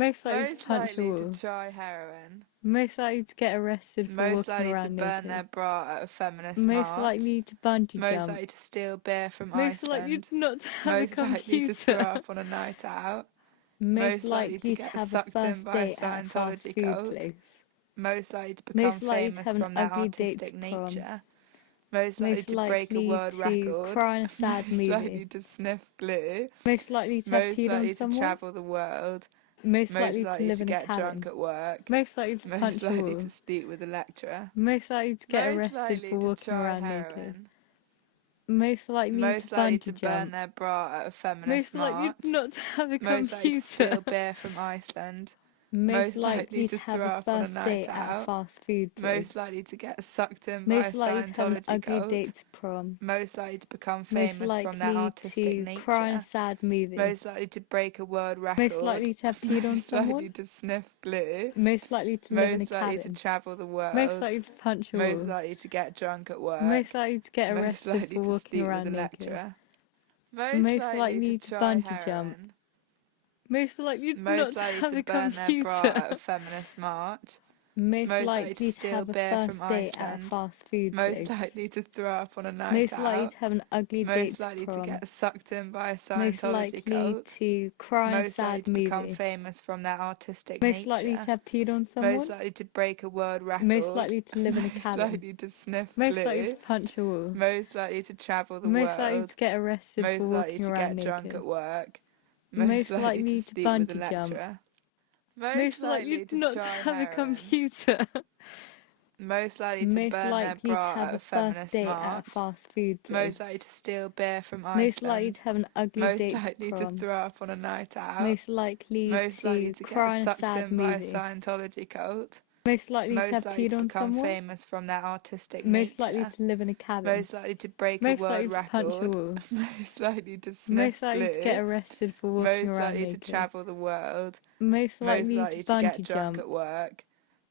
Most likely to Most punch a likely to wall. try heroin. Most likely to get arrested for Most walking likely to around burn their naked. bra at a feminist Most march. likely to bungee Most jump. likely to steal beer from Most likely Iceland. not to have a Most likely to throw computer. up on a night out. Most Most likely to likely to get have a sucked in first by a date at a fast Scientology food cult. place. Most likely to become Most likely to famous have an from their ugly date to artistic prom. nature. Most likely Most to break a likely world to record. cry in a sad Most likely movie. to sniff glue. Most likely to have Most peed on likely to someone. travel the world. Most Most likely to likely live to in a get drunk cabin. at work. Most likely to Most punch a likely to wall. sleep with a lecturer. Most likely to get Most arrested likely for to walking try around naked. heroin. Most likely to Most likely bungee to burn jump. their bra at a feminist Most likely march. not to have a Most likely to steal computer. beer from Iceland. Most Most likely likely to to have throw a up on a first night date at a out. fast food place. Most likely to get sucked in by a Most likely to have an Scientology ugly cult. date to prom. Most likely to become Most famous from their likely artistic to cry in a nature. sad movie. Most likely to break a world Most record. likely to have peed on Most likely someone. to sniff glue. Most likely to live in a Most likely to cabin. travel the Most world. likely to punch a Most wall. likely to get drunk at work. Most likely to get Most arrested likely for to walking sleep with a around naked. lecturer. Most Most likely to likely to try bungee jump. heroin. Most likely not Most to likely have to a burn their bra computer. at a feminist march. Most Most likely to likely to steal have a beer from first date at a Iceland. fast food Most place. likely to throw up on a night Most likely out. to have an ugly date Most to likely to prom. get sucked in by a Most Scientology likely cult. to cry in a Most likely sad to become movie. famous from their artistic Most likely to nature. have peed on Most someone. likely to break a world Most record. likely to live in a Most cabin. likely to sniff Most likely to glue. punch a wall. Most likely to travel the Most likely world. to get arrested Most for likely walking to around get drunk naked. at work. Most Most likely to likely to sleep with a bungee jump. lecturer. Most Most likely likely to not to try have a heroin. computer. Most likely to Most burn their likely to bra have at a a first feminist date at a march. fast food place. Most likely to steal beer from Most likely Iceland. to have an ugly Most date to likely to prom. throw up on a night out. Most likely Most likely to to get cry in a sucked sad in by a movie. Scientology cult. Most likely to Most have likely peed to on become someone. famous from their artistic Most likely nature. to live in a cabin. Most likely to break a Most world likely to punch a record. wall. Most likely to sniff Most likely to get glue. arrested for walking Most around likely to naked. travel the world. Most Most likely to likely to get bungee drunk jump. at work.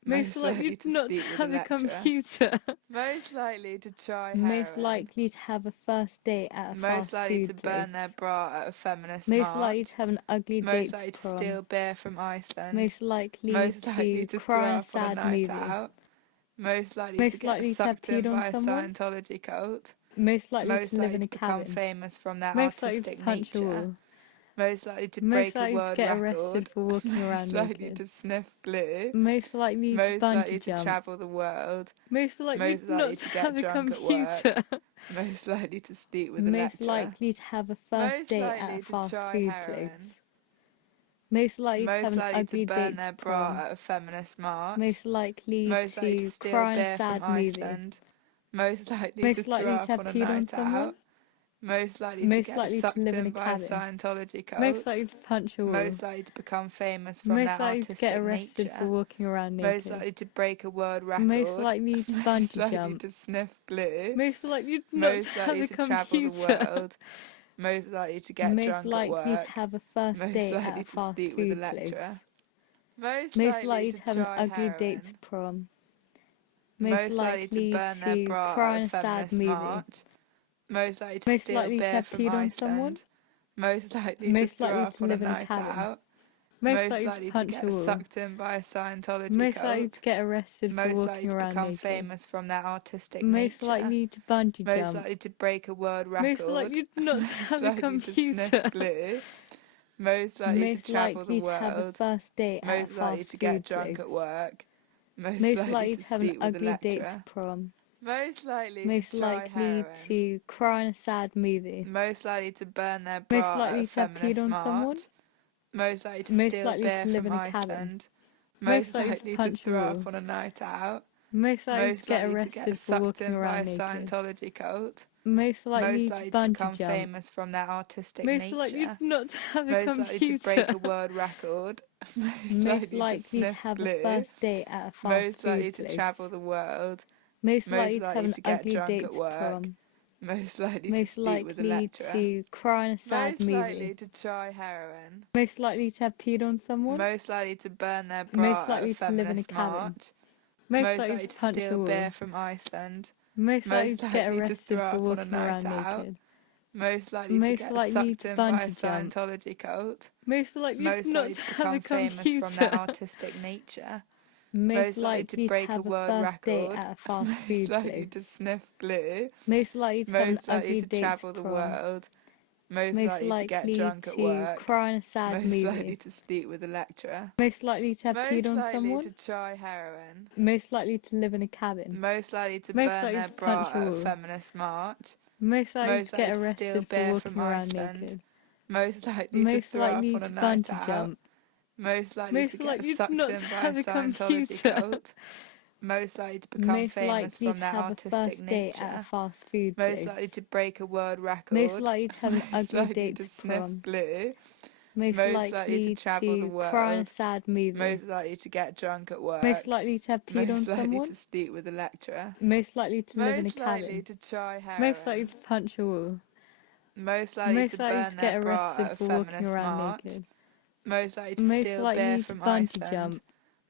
Most Most likely likely to not to sleep with a have a lecturer. computer. Most likely to try Most heroin. likely to have a first date at a Most fast likely to food place. burn their bra at a feminist Most likely march. to have an ugly Most date likely to to prom. steal beer from Iceland. Most likely Most likely to to cry throw in a up on a sad night movie. out. Most likely to Most get likely to have sucked in peed on by a someone. Scientology cult. Most likely Most to live likely in a to become cabin. famous from their Most likely to artistic punch a nature. wall. Most likely to Most break a likely to world get arrested record. for walking Most around likely naked. to sniff glue. Most likely to Most likely bungee to jump. travel the world. Most likely Most likely not to to get have a drunk at work. computer. Most likely to sleep with a Most lecturer. likely to have a first Most date at a likely to fast try food place. heroin. Most likely to have Most an likely to ugly burn date their to bra prom. at a feminist march. Most likely Most likely to to steal cry in a beer from sad movie. Iceland. Most likely to Most throw likely to up have on a peed on night someone. out. Most likely to Most get likely to sucked live in a in by a cabin. Scientology Most cult. likely to punch a wall. Most likely to become famous from Most their likely to get artistic arrested for nature. walking around Most naked. likely to break a world Most record. likely to Most bungee likely jump. to sniff glue. Most likely not Most to have likely a to travel the computer. world. Most likely to get Most drunk at likely to work. have a first Most date at likely a to fast sleep with a food place. lecturer. Most Most likely likely to to have an try ugly date to heroin. prom. Most Most likely to likely burn their to bra cry at in a a sad feminist movie. march. Most likely to Most steal likely to beer have from peed on someone. Iceland. Most likely to Most throw likely up to on a live in a night cabin. out. Most Most likely to likely to punch a get wall. sucked in by a Scientology Most likely to cult. get arrested for Most likely walking to around become naked. famous from their artistic Most nature. likely to bungee Most jump. likely to break a world Most record. likely not to Most have a likely to sniff computer. glue. Most likely to Most travel the likely to have a world. first date at a Most likely fast to get food drunk place. at work. Most Most likely likely to to have an sleep with a ugly date to lecturer. prom. Most likely Most to try likely heroin. to cry in a sad movie. Most likely to burn their Most bra at likely a to have peed feminist on someone. march. Most likely to Most steal likely beer to live from in a cabin. Iceland. Most Most likely to likely to punch a throw wall. up on a night out. Most likely to Most get likely to get arrested for sucked walking in by a around naked. Scientology cult. Most Most likely to likely to bungee become jump. famous from their artistic Most likely nature. not to have a Most likely to break a computer. world record. Most Most likely to likely to sniff have a glue. first date at a fast Most likely food to place. travel the world. Most Most likely to have likely an to get ugly drunk date at to work. prom. Most likely to Most sleep with a likely lecturer. to cry in a sad Most likely movie. to try heroin. Most likely to have peed on someone. Most likely to burn their Most bra at a likely to live in a feminist cabin. march. Most Most likely likely to to punch a steal wall. beer from Iceland. Most likely Most to get likely to arrested throw for up on a walking night around out. naked. Most likely to Most get likely sucked to in by a bungee jump. Scientology cult. Most likely Most not likely to to have a become famous from their computer. artistic nature. Most Most likely to likely to break a have a world first date record. at a fast Most food likely place. to sniff glue. Most likely to have an Most likely ugly to date to travel the prom. world. Most Most likely to get likely drunk at to work. cry in a sad Most likely movie. to sleep with a lecturer. Most likely to have peed Most on likely someone. to try heroin. Most likely to live in a cabin. Most likely to Most burn likely their to punch bra a at a wall. feminist march. Most likely Most to get likely to steal arrested for beer walking from around Iceland. naked. Most likely to Most throw up likely on a to night bungee out. jump. Most likely to Most get likely sucked not in to by a have a Scientology computer. cult. Most likely to become Most famous likely from to their have a artistic first date at a nature. fast food Most place. likely to break a world Most record. likely to have an Most ugly likely date to to sniff prom. glue. Most Most likely to likely travel the to cry in a world. sad movie. Most likely to get drunk at Most work. likely to have peed on Most likely someone. to sleep with a lecturer. Most likely to live in a Most likely cabin. to try Most likely heroin. to punch a wall. Most likely to Most likely burn to their get bra arrested at a for walking feminist around march. naked. Most likely to Most steal beer likely to from bungee Iceland. jump.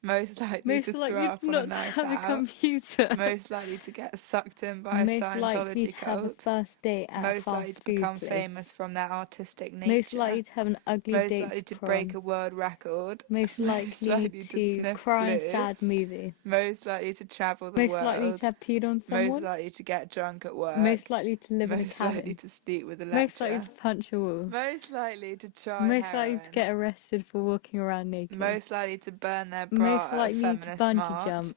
Most likely to Most throw likely up on a not to night have a out. computer. Most likely to get sucked in by a Most likely Scientology to have a cult. first date at a Most likely fast to food become place. famous from their artistic Most nature. likely to have an ugly Most date likely to to break prom. a world record. Most Most likely likely to to sniff cry in a glue. sad movie. Most likely to travel the Most likely world. to have peed on Most someone. likely to get drunk at work. Most likely to live in a Most likely cabin. to sleep with a Most likely lecturer. to punch a wall. Most likely to try Most likely to heroin. get arrested for walking around naked. Most likely to burn their bra Most at a likely to feminist bungee march. jump.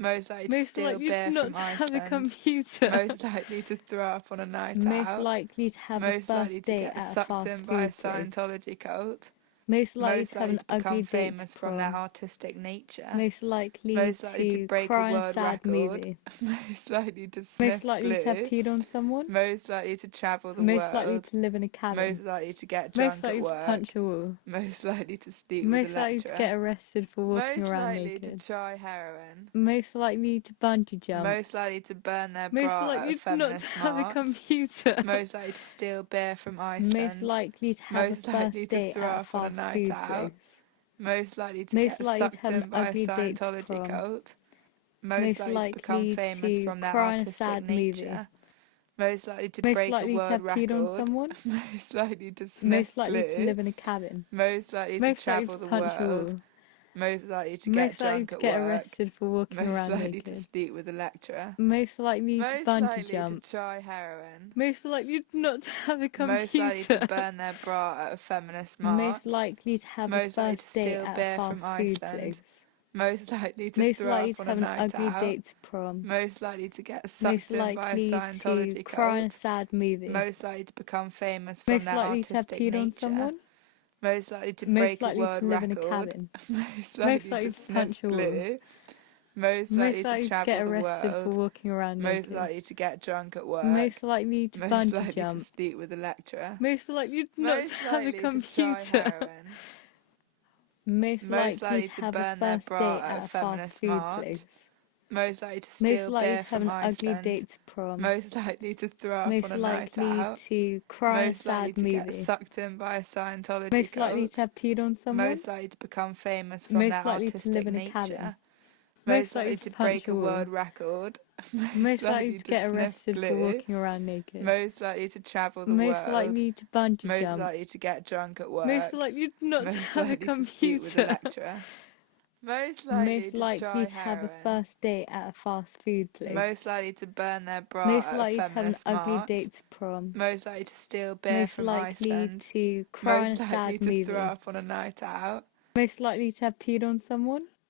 Most likely to Most steal likely beer not from to have a Iceland. computer. Most likely to throw up on a night Most out. likely to have a Most likely first to date get at a sucked fast in by a food place. Scientology cult. Most likely Most to have likely an to ugly become date famous to from their prom. artistic nature. Most likely Most likely to to break a cry in a world sad record. movie. Most likely to Most sniff likely to have glue. peed on someone. Most likely to travel the Most likely world. to live in a cabin. Most likely to get Most drunk at likely to work. punch a wall. Most likely to sleep with a Most likely to lecturer. get arrested for walking Most around likely naked. to try heroin. Most likely to bungee jump. Most likely to burn their Most bra at a likely not to feminist have a march. computer. Most likely to steal beer from Most Iceland. likely to have Most a likely first to date throw at a up on a fast night food out. place. Most likely to Most get likely to sucked have an in by a ugly date to Scientology prom. cult. Most Most likely to become likely famous to from their cry in a artistic sad movie. nature. Most likely to Most break a likely to world have peed on record. someone. Most likely to sniff Most likely to glue. live in a cabin. Most likely to Most likely travel to the punch a world. wall. Most likely to get Most likely drunk to at get work. arrested for walking Most around likely to naked. sleep with a lecturer. Most likely to Most bungee likely jump. to try heroin. Most likely not to have a Most likely to computer. burn their bra at a feminist Most march. likely to have a Most likely to first date steal at a beer from fast food Iceland. place. Most likely to Most throw likely up to on a have an night ugly out. date to prom. Most likely to get Most sucked in by a likely to Scientology cry in a cult. sad movie. Most likely to become famous from Most their likely to have artistic peed on nature. someone. Most likely to Most break a likely world to live in a record. cabin. Most Most likely likely to to sniff punch a wall. glue. Most Most likely to likely to get travel the arrested for world. walking around Most naked. likely to get drunk at work. Most likely to Most bungee likely to jump. sleep with a lecturer. Most likely not Most to have a likely to try computer. heroin. Most Most likely likely to to have a burn their first bra date at at a a fast feminist food march. place. Most likely to Most steal likely beer to have from an ugly Iceland. date to prom. Most likely to throw up Most on a night likely out. to cry in a Most likely sad to get movie. sucked in by a Scientology Most likely cult. to have peed on someone. Most likely to become famous from their Most likely to live artistic in a cabin. nature. Most Most likely to punch break a a wall. world record. Most likely to get sniff arrested for glue. walking around naked. Most likely to travel the Most world. likely to bungee Most jump. likely to get drunk at work. Most likely not to Most have a likely to sleep with a computer. lecturer. Most likely Most to likely try to have a heroin. first date at a fast food place. Most likely to burn their bra Most at a likely to have an feminist ugly march. date to prom. Most likely to steal beer Most from likely Iceland. to cry in Most a likely sad to movie. throw up on a night out. Most likely to have peed on someone.